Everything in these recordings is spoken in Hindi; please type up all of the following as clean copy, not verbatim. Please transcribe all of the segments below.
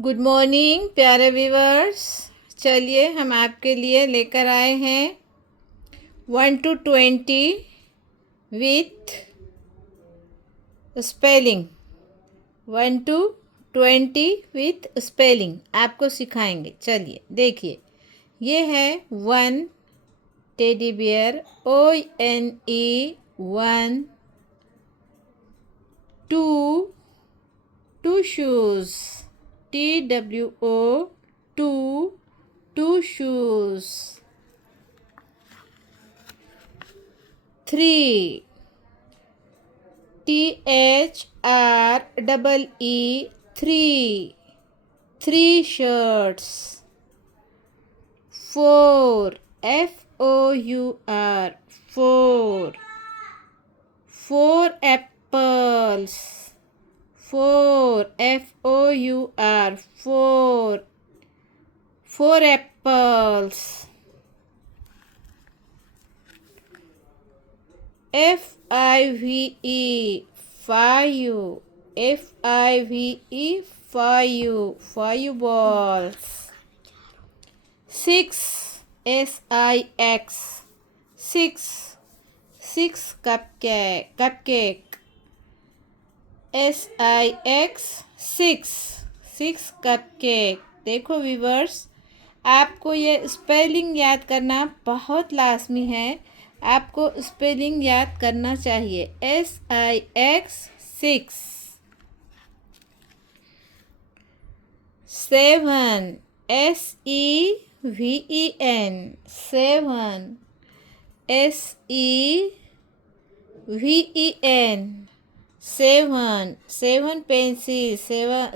गुड मॉर्निंग प्यारे व्यूवर्स। चलिए हम आपके लिए लेकर आए हैं 1 to 20 with spelling. 1 to 20 with spelling आपको सिखाएंगे। चलिए देखिए, ये है 1 teddy bear ONE 1। 2 two shoes TWO 2 two shoes। 3 THREE 3 shirts। 4 FOUR 4 apples। 4 FOUR 4 apples। FIVE 5 5 balls। 6 SIX 6 cupcake। SIX 6 cupcake. देखो व्यूवर्स, आपको ये स्पेलिंग याद करना बहुत लाजमी है। आपको स्पेलिंग याद करना चाहिए। SIX 6। 7 SEVEN 7 SEVEN 7 pencil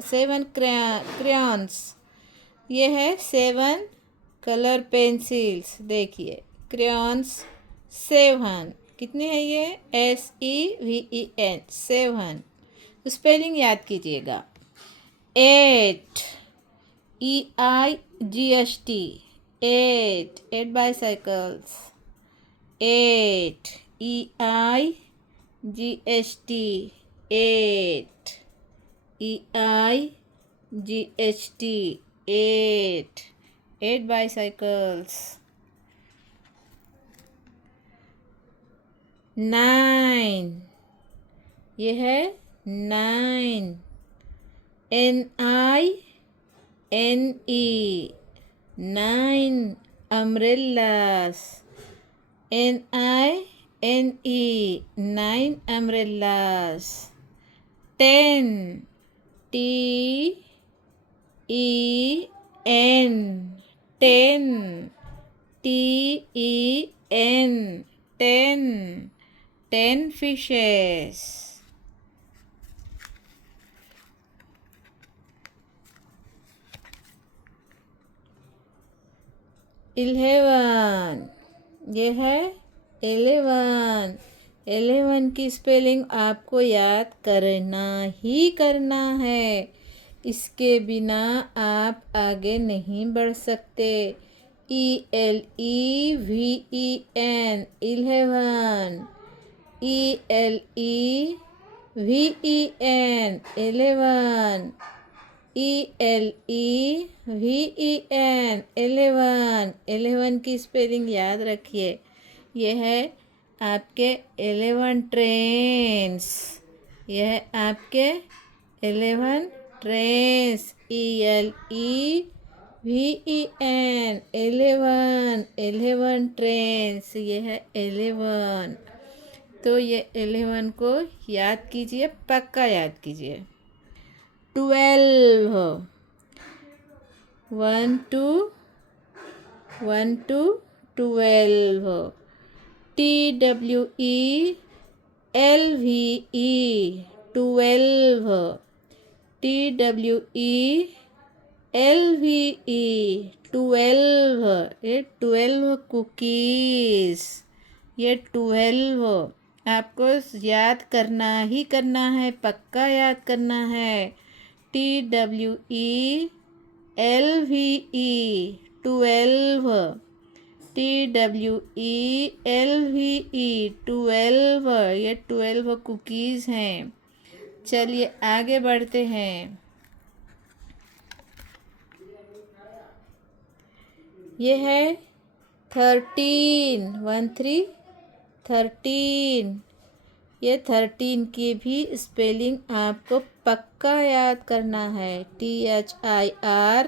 7 crayons. ये है 7 कलर पेंसिल्स। देखिए क्रेयॉन्स 7 कितनी है ये? SEVEN 7। स्पेलिंग याद कीजिएगा। 8 EIGHT 8 बाइसाइकल्स। 8 EIGHT 8 bicycles। 9 ये है 9 NINE 9 umbrellas। NINE 9 umbrellas। 10 TEN 10 TEN 10 fishes। 11 ये है 11 की स्पेलिंग आपको याद करना ही करना है। इसके बिना आप आगे नहीं बढ़ सकते। ELEVEN 11 ELEVEN 11 11 की स्पेलिंग याद रखिए। यह है आपके 11 ट्रेन्स। यह है आपके 11 ट्रेन्स। ELEVEN 11 trains. ये है 11। तो ये 11 को याद कीजिए, पक्का याद कीजिए। 12 1 to 12 TWELVE 12 TWELVE 12 ये 12 कुकीज़। ये 12 आपको याद करना ही करना है, पक्का याद करना है। TWELVE 12 TWELVE 12 ये 12 कुकीज़ हैं। चलिए आगे बढ़ते हैं। ये है 13, 13, 13। ये 13 की भी स्पेलिंग आपको पक्का याद करना है। THIR,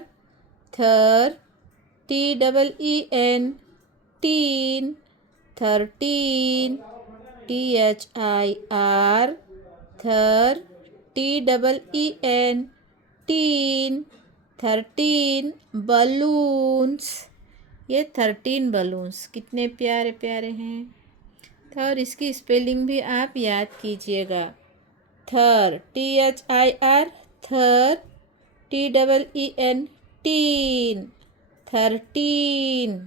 थर, TEEN, टीन, 13, THIR, थर, TEEN, टीन, 13 बलून्स। ये 13 बलून्स कितने प्यारे प्यारे हैं। और इसकी स्पेलिंग भी आप याद कीजिएगा। थर, THIR, थर, TEEN, टीन, 13,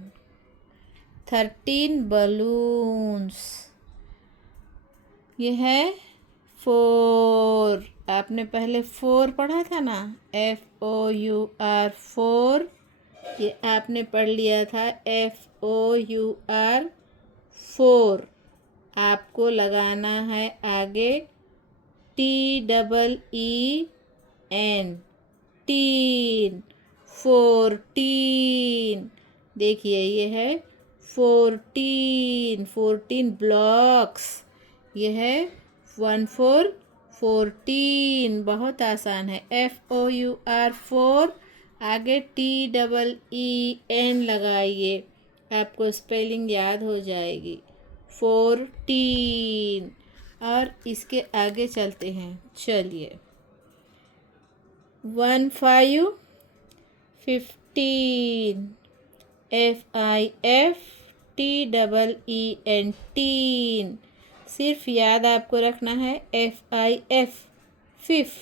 13 बलून्स। ये है 4। आपने पहले 4 पढ़ा था ना, FOUR, 4। ये आपने पढ़ लिया था FOUR, 4। आपको लगाना है आगे TEEN, टीन, 14। देखिए ये है 14 ब्लॉक्स। ये है 1 4 14। बहुत आसान है। FOUR, 4, आगे TEEN लगाइए, आपको स्पेलिंग याद हो जाएगी। 14। और इसके आगे चलते हैं। चलिए 1 5 15, FIFTEEN, टीन। सिर्फ याद आपको रखना है FIF, फिफ,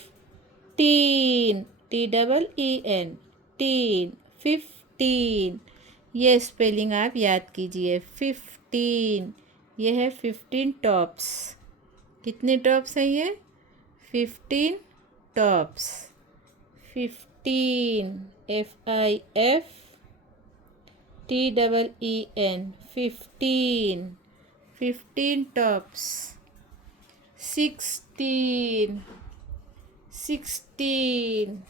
टीन, TEEN, टीन, 15। ये स्पेलिंग आप याद कीजिए। 15। ये है 15 टॉप्स। कितने टॉप्स हैं ये? 15 टॉप्स। 15, FIFTEEN, 15, 15 tops. 16, 16।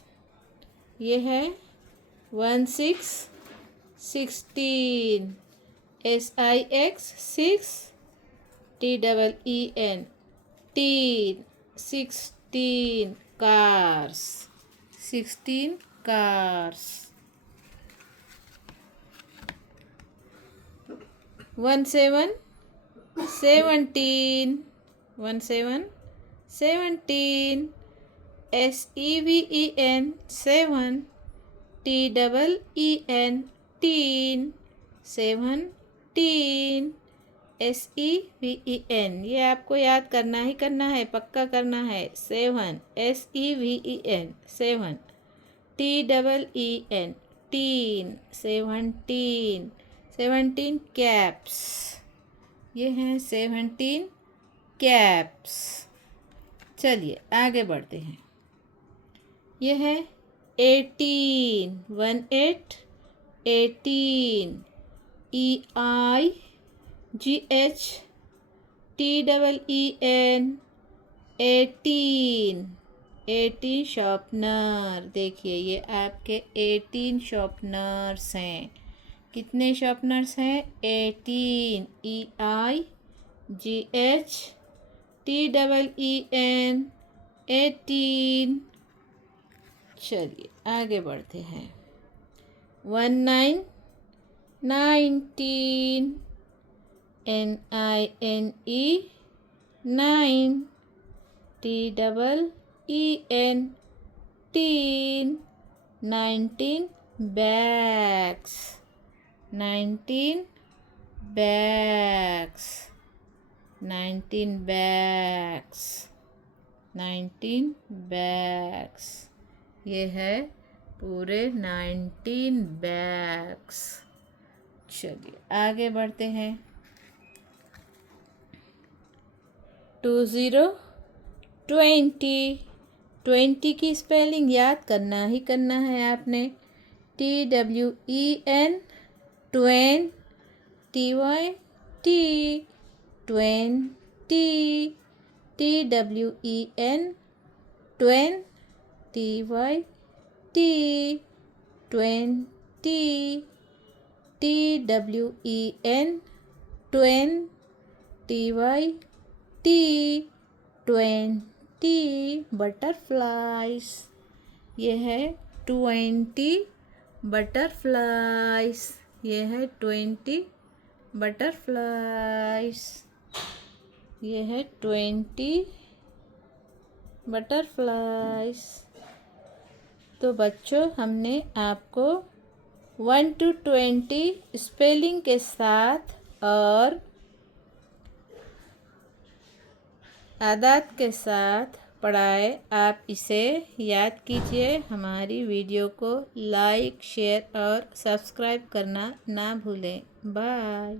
ये है 1 6, 16, SIX, 6, TEEN, tin, 16 cars, 16 cars. 1 7, 17, 1 7, 17, SEVEN, 7, TEEN, tin, 17, SEVEN। ये आपको याद करना ही करना है, पक्का करना है। 7, SEVEN, 7, TEEN, टीन, 17, 17 कैप्स। ये हैं 17 कैप्स। चलिए आगे बढ़ते हैं। ये है 18, 1 8, 18, EIGHTEEN, 18, 18 शॉर्पनर। देखिए ये आपके 18 शॉर्पनर्स हैं। कितने शॉर्पनर्स हैं? 18, EIGHTEEN, 18। चलिए आगे बढ़ते हैं। 1 9, 19, NINE, 9, TEEN, teen, 19 bags, 19 bags, 19 bags, 19 bags। ये है पूरे 19 बैग्स। चलिए आगे बढ़ते हैं। 20, 20, 20 की स्पेलिंग याद करना ही करना है आपने। TWEN, Twain, TYT, twenty, TWEN, Twain, TYT, 20, TWEN, Twain, TY, T, 20 butterflies. ये है 20 बटरफ्लाइज। ये है 20 बटरफ्लाइज। ये है 20 बटरफ्लाइज। तो बच्चों, हमने आपको 1 to 20 स्पेलिंग के साथ और आदात के साथ पढ़ाए। आप इसे याद कीजिए। हमारी वीडियो को लाइक, शेयर और सब्सक्राइब करना ना भूलें। बाय।